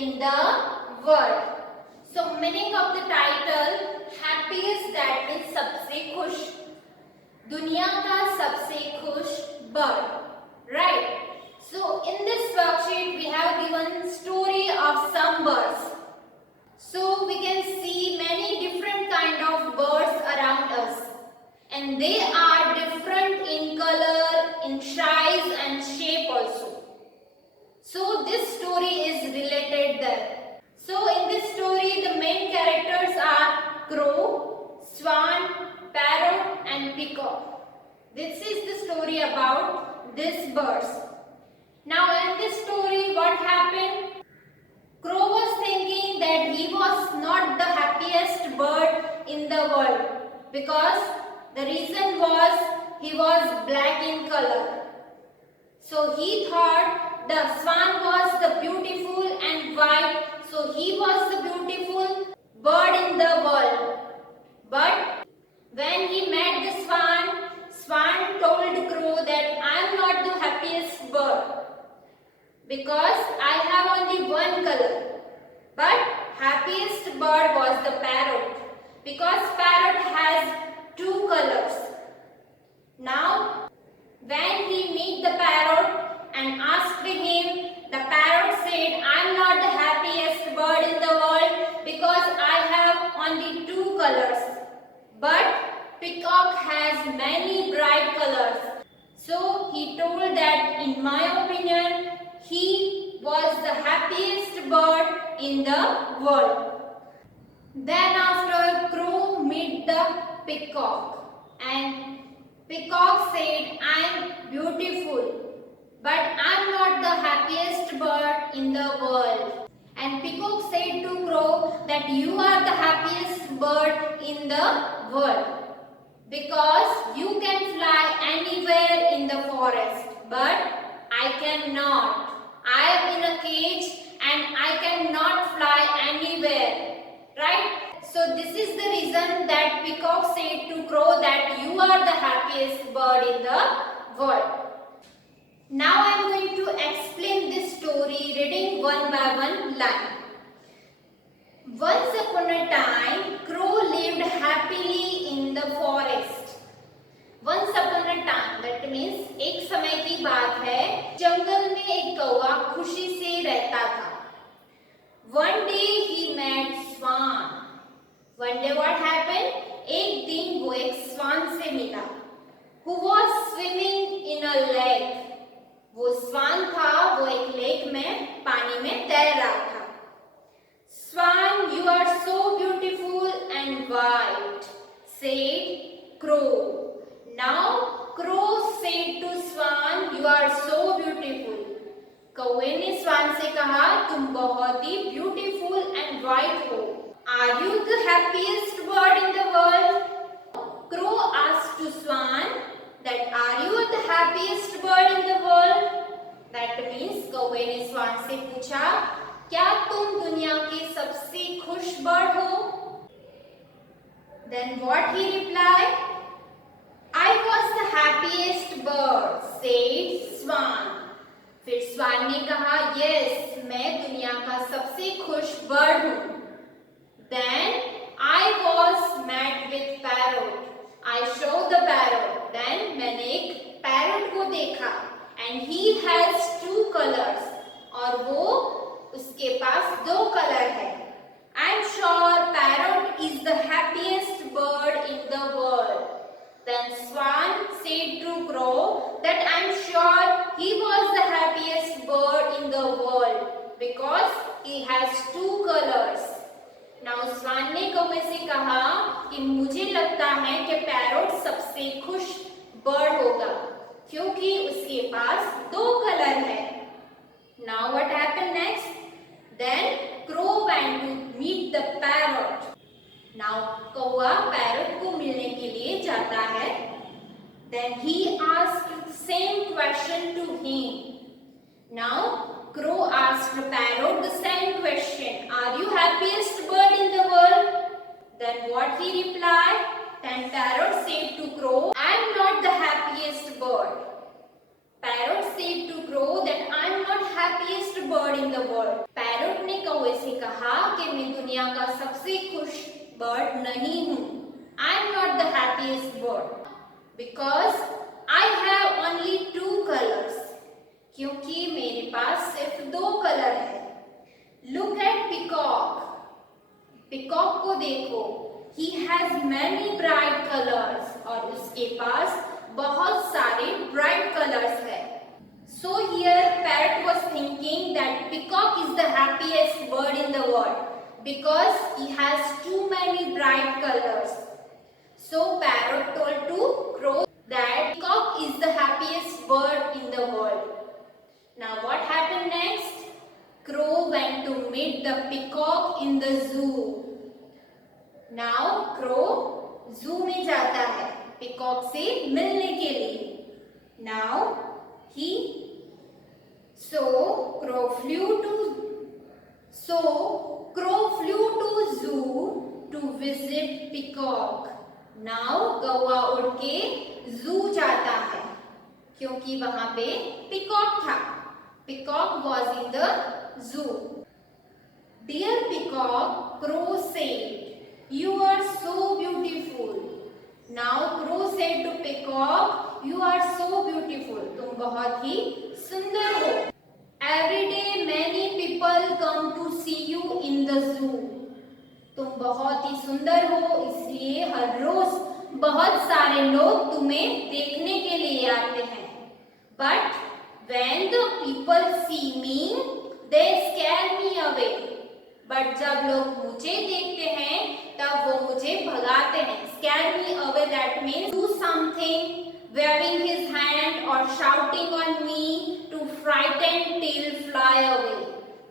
in the world. So meaning of the title, happiest that means सबसे खुश, दुनिया का सबसे खुश bird, right? So in this worksheet we have given story of some birds. So we can see many different kind of birds around us, and they are different in color, in size and shape also. So this story is related there. So in this story the main characters are crow, swan, parrot and peacock. This is the story about these birds. Now in this story what happened? Crow was thinking that he was not the happiest bird in the world because the reason was he was black in color. So he thought the swan was the beautiful and white, so he was the beautiful bird in the world. But when he met the swan, swan told crow that I am not the happiest bird because I have only one color. But happiest bird was the parrot because parrot has two colors. Now when he meet the parrot and asked him, the parrot said, I am not the happiest bird in the world because I have only two colors. But peacock has many bright colors. So he told that in my opinion, he was the happiest bird in the world. Then after crow meet the peacock and peacock said, I am beautiful, but I am not the happiest bird in the world. And peacock said to crow that you are the happiest bird in the world because you can fly anywhere in the forest, but I cannot. I am in a cage and I cannot fly anywhere, right? So this is the reason that peacock said to crow that you are the happiest bird in the world. Now I am going to explain this story reading one by one line. Once upon a time, crow lived happily in the forest. Once upon a time, that means एक समय की बात है, जंगल में एक कौवा खुशी से रहता था. One day he met swan. One day what happened? एक दिन वो एक स्वान से मिला, who was swimming in a lake. वो स्वान था, वो एक लेक में पानी में तैर रहा था. Swan, you are so beautiful and white, said crow. Now crow said to swan, you are so beautiful. कौवे ने स्वान से कहा, तुम बहुत ही ब्यूटीफुल एंड वाइट हो. Are you the happiest bird in the world? Crow asked to swan that are you the happiest bird in the world? That means कौवे ने स्वान से पूछा, क्या तुम दुनिया के सबसे खुश बर्ड हो? Then what he replied? I was the happiest bird, said swan. फिर स्वान ने कहा, yes, मैं दुनिया का सबसे खुश बर्ड हूँ. Then I was met with parrot. I showed the parrot. Then मैंने एक parrot को देखा and he has two colors. और वो उसके पास दो कलर है. I am sure parrot is the happiest bird in the world. Then swan said to crow that I am sure he was the happiest bird in the world because he has two colors. Now swan ने कौवे से कहा कि मुझे लगता है कि parrot सबसे खुश बर्ड होगा क्योंकि उसके पास दो कलर है. Now what happened next? Then crow went to meet the parrot. Now कौवा पैरोट को मिलने के लिए जाता है. Then he asked the same question to him. Now crow asked the parrot the same question. Are you happiest bird in the world? Then what he replied? Then parrot said to crow, I am not the happiest bird. Parrot said to crow that I am not happiest bird in the world. Parrot ने से कहा कि मैं दुनिया का सबसे खुश bird नहीं हूँ. I am not the happiest bird because I have only two colors. क्योंकि मेरे पास सिर्फ दो कलर है. Look at peacock. Peacock को देखो. He has many bright colors. और उसके पास बहुत सारे bright colors है. So here parrot was thinking that peacock is the happiest bird in the world because he has too many bright colors. So parrot told to crow that peacock is the happiest bird in the world. Now what happened next? Crow went to meet the peacock in the zoo. Now crow zoo में जाता है peacock से मिलने के लिए. Now crow flew to zoo to visit peacock. Now कौवा उड़ के zoo जाता है क्योंकि वहां पे peacock था. Peacock was in the zoo. Dear peacock, crow said, you are so beautiful. Now crow said to peacock, you are so beautiful. तुम बहुत ही सुंदर हो. Every day many people come to see you in the zoo. तुम बहुत ही सुंदर हो इसलिए हर रोज बहुत सारे लोग तुम्हें देखने के लिए आते हैं. But when the people see me, they scare me away. But जब लोग मुझे देखते हैं तब वो मुझे भगाते हैं. Scare me away, that means do something, waving his hand or shouting on me to frighten till fly away.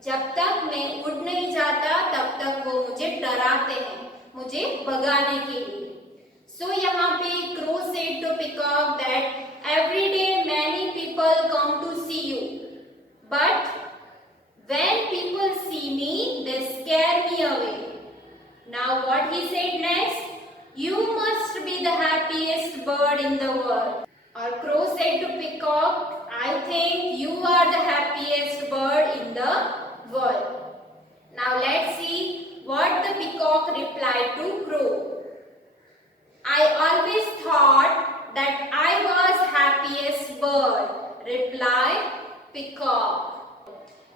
जब तक मैं उड़ नहीं जाता तब तक वो मुझे डराते हैं, मुझे भगाने के लिए. So यहाँ पे crow said to peacock that every day many people come to see you, but when people see me, they scare me away. Now what he said next? You must be the happiest bird in the world. Or crow said to peacock, I think you are the happiest bird in the world. Now let's see what the peacock replied to crow. I always thought that I was happiest bird, replied peacock.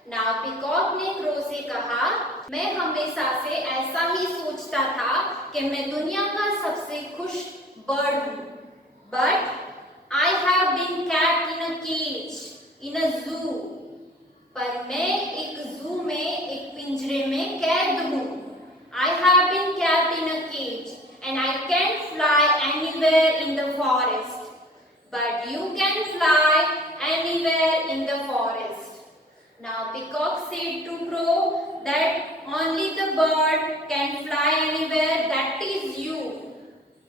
Now peacock ने crow से कहा, मैं हमेशा से ऐसा ही सोचता था कि मैं दुनिया का सबसे खुश बर्ड हूँ. But I have been kept in a cage, in a zoo. पर मैं एक zoo में, एक पिंजरे में कैद हूँ. I have been kept in a cage and I can't fly anywhere in the forest. But you can fly anywhere in the forest. Now peacock said to crow that only the bird can fly anywhere, that is you.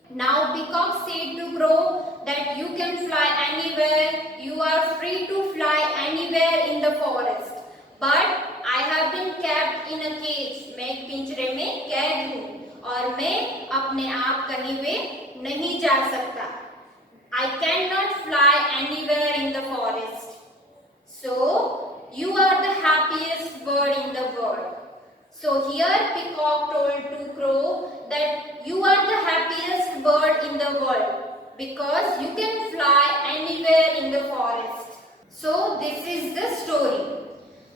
Now peacock said to crow that you can fly anywhere, you are free to fly anywhere in the forest. But I have been kept in a cage. मैं एक पिंजरे में कैद हूँ और मैं अपने आप कहीं भी नहीं जा सकता. I cannot fly anywhere in the forest. So you are the happiest bird in the world. So here peacock told to crow that you are the happiest bird in the world because you can fly anywhere in the forest. So this is the story.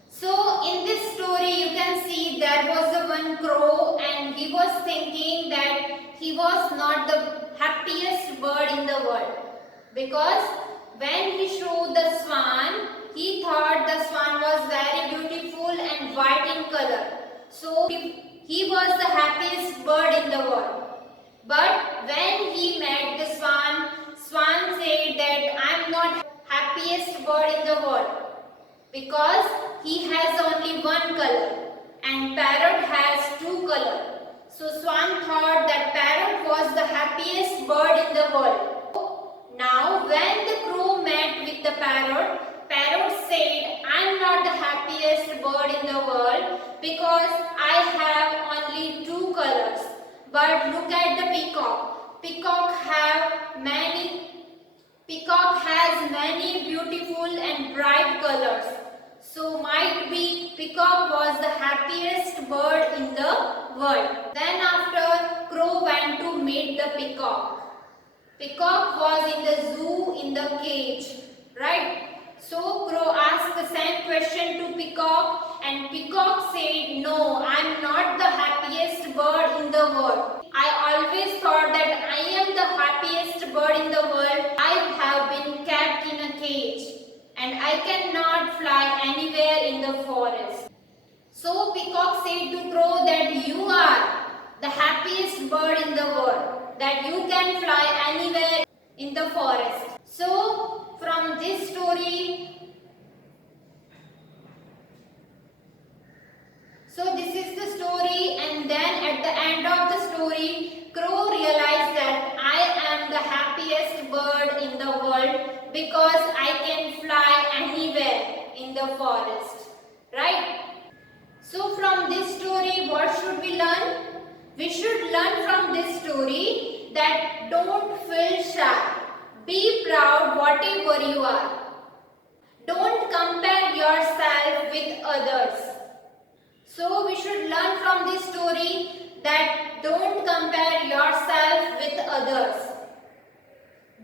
So in this story you can see there was the one crow and he was thinking that he was not the happiest bird in the world because when he saw the swan, he thought the swan was very beautiful and white in color. So he was the happiest bird in the world. But when he met the swan, swan said that I am not happiest bird in the world because he has only one color and parrot has two colors. So swan thought that parrot was the happiest bird in the world. Now when the crow met with the parrot, parrot said, I am not the happiest bird in the world because I have only two colors. But look at the peacock. Peacock has many beautiful and bright colors. So might be peacock was the happiest bird in the world. Then after, crow went to meet the peacock. Peacock was in the zoo in the cage, right? So crow asked the same question to peacock, and peacock said, "No, I am not the happiest bird in the world. I always thought that I am the happiest bird in the world. I have been kept in a cage and I cannot fly anywhere in the forest." So peacock said to crow that you are the happiest bird in the world, that you can fly anywhere in the forest. So from this story, this is the story, and then at the end of the story, crow realized that I am the happiest bird in the world because I can fly anywhere in the forest, right? So from this story, what should we learn? We should learn from this story that don't feel shy. Be proud whatever you are. Don't compare yourself with others. So we should learn from this story that don't compare yourself with others.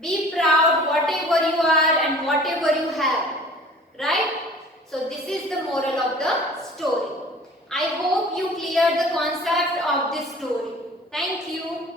Be proud whatever you are and whatever you have. Right? So this is the moral of the story. I hope you cleared the concept of this story. Thank you.